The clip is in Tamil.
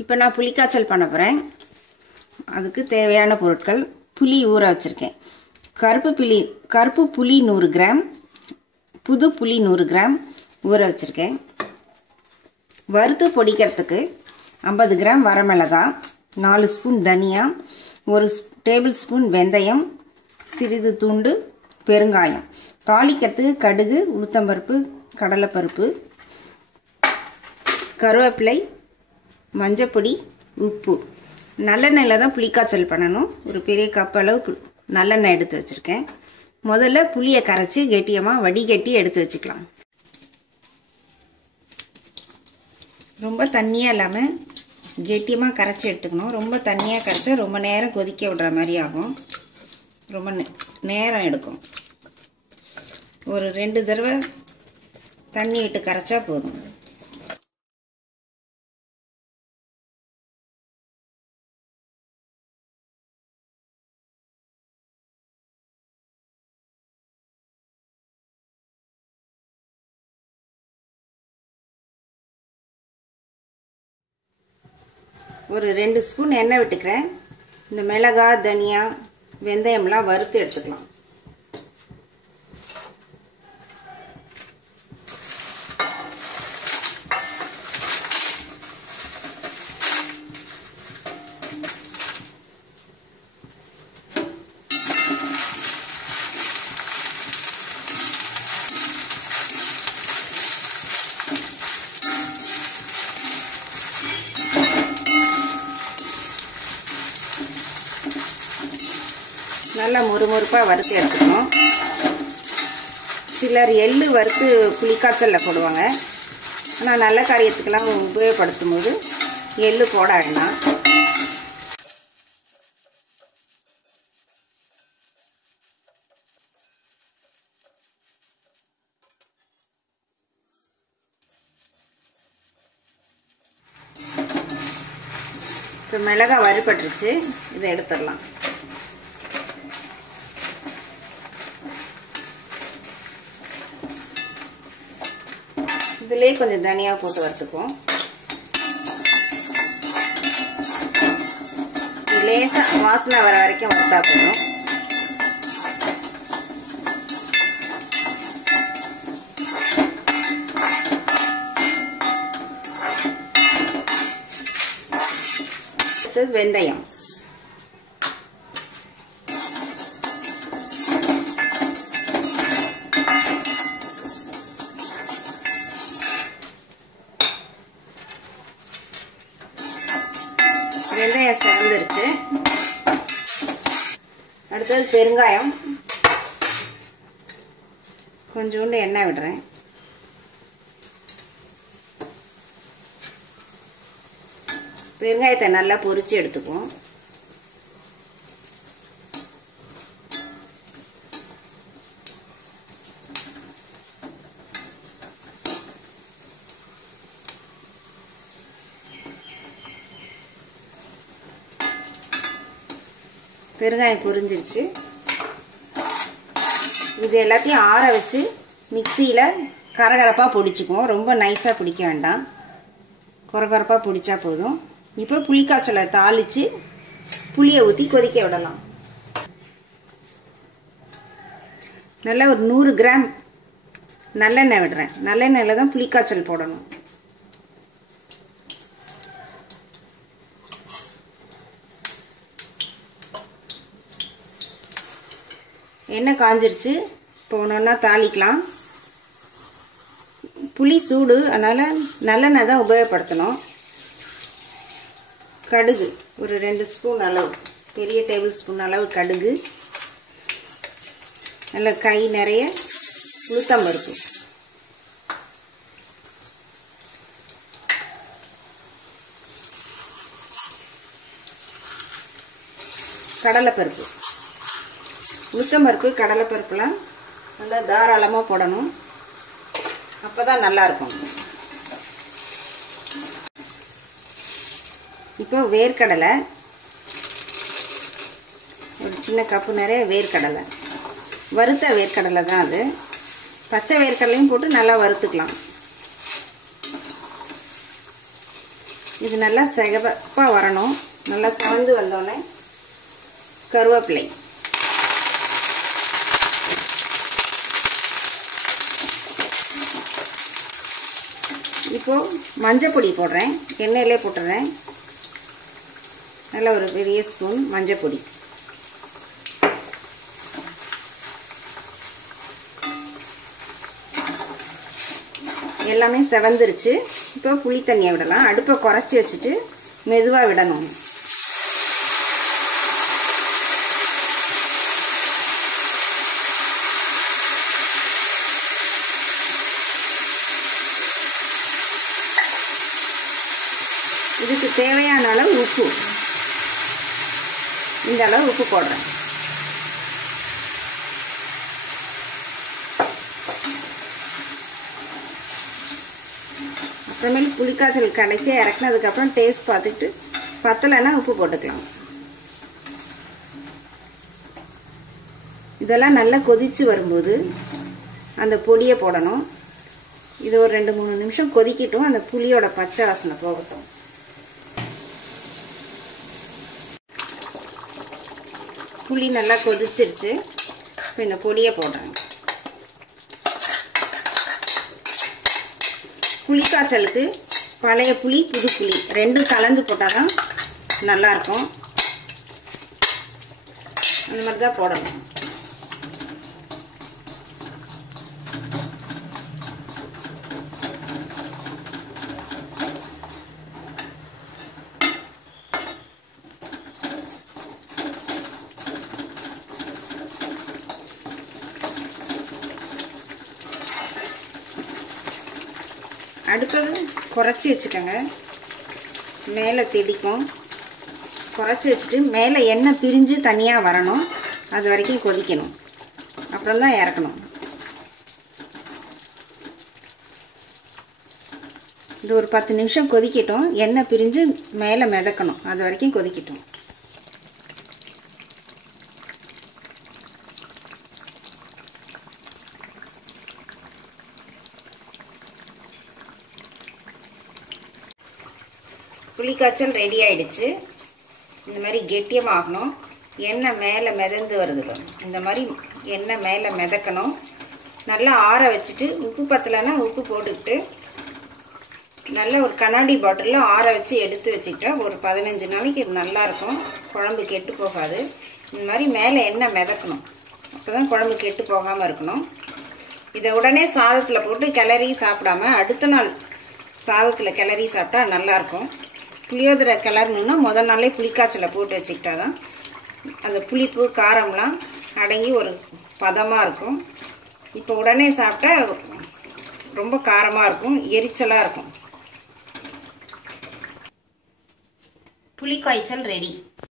இப்போ நான் புளிக்காய்ச்சல் பண்ண போகிறேன். அதுக்கு தேவையான பொருட்கள்: புளி ஊற வச்சுருக்கேன், கருப்பு புளி 100 கிராம், புது புளி 100 கிராம் ஊற வச்சுருக்கேன். வறுத்து பொடிக்கிறதுக்கு 50 கிராம் வரமிளகாய், 4 ஸ்பூன் தனியா, 1 டேபிள் ஸ்பூன் வெந்தயம், சிறிது துண்டு பெருங்காயம். தாளிக்கிறதுக்கு கடுகு, உளுத்தம்பருப்பு, கடலைப்பருப்பு, கருவேப்பிலை, மஞ்சப்பொடி, உப்பு. நல்லெண்ணெயில் தான் புளிக்காய்ச்சல் பண்ணணும். ஒரு பெரிய கப் அளவு நல்லெண்ணெய் எடுத்து வச்சுருக்கேன். முதல்ல புளியை கரைச்சி கெட்டியமாக வடிகட்டி எடுத்து வச்சுக்கலாம். ரொம்ப தண்ணியாக இல்லாமல் கெட்டியமாக கரைச்சி எடுத்துக்கணும். ரொம்ப தண்ணியாக கரைச்சா ரொம்ப நேரம் கொதிக்க விடுற மாதிரி ஆகும், ரொம்ப நேரம் எடுக்கும். ஒரு 2 தடவை தண்ணி விட்டு கரைச்சா போதும். ஒரு 2 ஸ்பூன் எண்ணெய் விட்டுக்கிறேன். இந்த மிளகாய், தனியா, வெந்தயம்லாம் வறுத்து எடுத்துக்கலாம். நல்லா மொறுமொறுப்பாக வறுத்து எடுத்துக்கணும். சிலர் எள்ளு வறுத்து புளிக்காய்ச்சலில் போடுவாங்க. ஆனால் நல்ல காரியத்துக்கெல்லாம் உபயோகப்படுத்தும் போது எள்ளு போட வேண்டாம். இப்போ மிளகாய் வறுபட்டுருச்சு, இதை எடுத்துடலாம். இதிலே கொஞ்சம் தனியாக போட்டு வறுத்துக்குவோம். லேசாக வாசனை வர வரைக்கும் வறுத்தா போதும். அடுத்து வெந்தயம், வெந்தயம் சேர்ந்துருச்சு. அடுத்தது பெருங்காயம், கொஞ்சோண்டு எண்ணெய் விடுறேன். பெருங்காயத்தை நல்லா பொரிச்சு எடுத்துக்குவோம். பெருங்காயம் பொரிஞ்சிருச்சு. இது எல்லாத்தையும் ஆற வச்சு மிக்சியில் கரகரப்பாக பொடிச்சுக்குவோம். ரொம்ப நைஸாக பிடிக்க வேண்டாம், கரகரப்பாக பிடிச்சா போதும். இப்போ புளிக்காய்ச்சலை தாளித்து புளியை ஊற்றி கொதிக்க விடலாம். நல்லா ஒரு 100 கிராம் நல்லெண்ணெய் விடுறேன். நல்லெண்ணெயில் தான் புளிக்காய்ச்சல் போடணும். எண்ணெய் காஞ்சிருச்சு. இப்போ ஒன்றா தாளிக்கலாம். புளி சூடு, அதனால் நல்லெண்ணெய் தான் உபயோகப்படுத்தணும். கடுகு ஒரு 2 ஸ்பூன் அளவு, பெரிய டேபிள் ஸ்பூன் அளவு கடுகு, நல்ல கை நிறைய உளுத்தம்பருப்பு, கடலைப்பருப்பு. உளுத்தம்பருப்பு, கடலைப்பருப்புலாம் நல்லா தாராளமாக போடணும், அப்போ தான் நல்லாயிருக்கும். இப்போ வேர்க்கடலை, ஒரு சின்ன கப்பு நிறைய வேர்க்கடலை, வறுத்த வேர்க்கடலை தான் அது. பச்சை வேர்க்கடலையும் போட்டு நல்லா வறுத்துக்கலாம். இது நல்லா சிகப்பாக வரணும். நல்லா செவந்து வந்தோடனே கருவேப்பிலை, இப்போது மஞ்சள் பொடி போடுறேன். எண்ணெயிலே போட்டுறேன். நல்லா ஒரு பெரிய ஸ்பூன் மஞ்சள் பொடி. எல்லாமே செவந்துருச்சு. இப்போ புளி தண்ணியை விடலாம். அடுப்பை குறைச்சி வச்சுட்டு மெதுவாக விடணும். இதுக்கு தேவையான அளவு உப்பு, இந்த அளவு உப்பு போடுறேன். அப்புறமேல் புளிக்காய்ச்சல் கடைசியாக இறக்குனதுக்கப்புறம் டேஸ்ட் பார்த்துட்டு பத்தலைன்னா உப்பு போட்டுக்கலாம். இதெல்லாம் நல்லா கொதித்து வரும்போது அந்த பொடியை போடணும். இது ஒரு 2-3 நிமிஷம் கொதிக்கட்டும். அந்த புளியோட பச்சை வாசனை போகட்டும். புளி நல்லா கொதிச்சிருச்சு. இப்போ இந்த பொடியை போடுறேன். புளிக்காய்ச்சலுக்கு பழைய புளி புது புளி ரெண்டும் கலந்து போட்டால் தான் நல்லாயிருக்கும். அந்த மாதிரி தான் போடணும். அடுப்பை குறைச்சி வச்சுக்கோங்க. மேலே திடிக்கும். குறைச்சி வச்சுட்டு மேலே எண்ணெய் பிரிஞ்சு தனியாக வரணும். அது வரைக்கும் கொதிக்கணும். அப்புறம் தான் இறக்கணும். இது ஒரு 10 நிமிஷம் கொதிக்கட்டும். எண்ணெய் பிரிஞ்சு மேலே மிதக்கணும். அது வரைக்கும் கொதிக்கட்டும். புளிக்காய்ச்சல் ரெடி ஆகிடுச்சு. இந்த மாதிரி கெட்டியமாகணும். எண்ணெய் மேலே மிதந்து வருது. இந்த மாதிரி எண்ணெய் மேலே மிதக்கணும். நல்லா ஆற வச்சுட்டு உப்பு பத்தலைன்னா உப்பு போட்டுக்கிட்டு நல்ல ஒரு கண்ணாடி பாட்டிலில் ஆற வச்சு எடுத்து வச்சுக்கிட்டா ஒரு 15 நாளைக்கு நல்லாயிருக்கும். குழம்பு கெட்டு போகாது. இந்த மாதிரி மேலே எண்ணெய் மிதக்கணும். அப்போ தான் குழம்பு கெட்டு போகாமல் இருக்கணும். இதை உடனே சாதத்தில் போட்டு கிளறி சாப்பிடாம அடுத்த நாள் சாதத்தில் கிளறி சாப்பிட்டா நல்லாயிருக்கும். புளியோதரை கிளறணுன்னா முதல் நாளே புளிக்காய்ச்சலை போட்டு வச்சுக்கிட்டா தான் அந்த புளிப்பு காரம்லாம் அடங்கி ஒரு பதமாக இருக்கும். இப்போ உடனே சாப்பிட்டா ரொம்ப காரமாக இருக்கும், எரிச்சலாக இருக்கும். புளிக்காய்ச்சல் ரெடி.